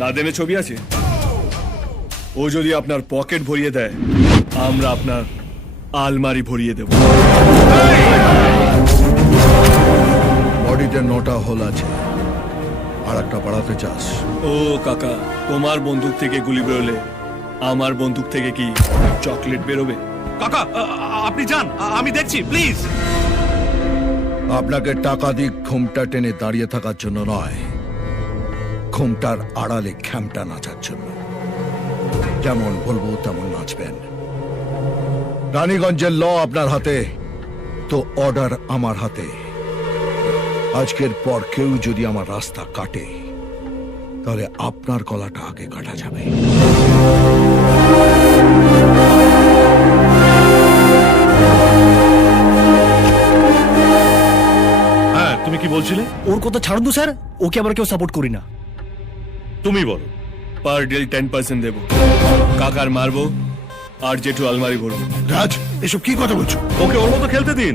লাদেনে ছবি আছে। ও যদি আপনার পকেট ভরিয়ে দেয়, আমরা আপনার আলমারি ভরিয়ে দেব। বডিতে 9টা হোল আছে, আর একটা বাড়াতে চাস? ও কাকা, তোমার বন্দুক থেকে গুলি বেরোলে আমার বন্দুক থেকে কি চকলেট বেরোবে? কাকা আপনি যান, আমি দেখছি, প্লিজ। আপনাকে টাকা দিক ঘুমটা টেনে দাঁড়িয়ে থাকার জন্য নয়, ঘুমটার আড়ালে খ্যামটা নাচার জন্য। যেমন বলবো তেমন নাচবেন। রানীগঞ্জের ল আপনার হাতে, তো অর্ডার আমার হাতে। আজকের পর কেউ যদি আমার রাস্তা কাটে, তাহলে আপনার গলাটা আগে কাটা যাবে। হ্যাঁ, তুমি কি বলছিলে? ওর কথা ছাড়ুন তো স্যার, ওকে আমরা কেউ সাপোর্ট করি না। তুমি বলো। পার ডেল 10% দেবো। কাকার মারবো আর জেঠু আলমারি ভরবো। রাজ, এসব কি কথা বলছো? ওকে ওর মতো খেলতে দিন।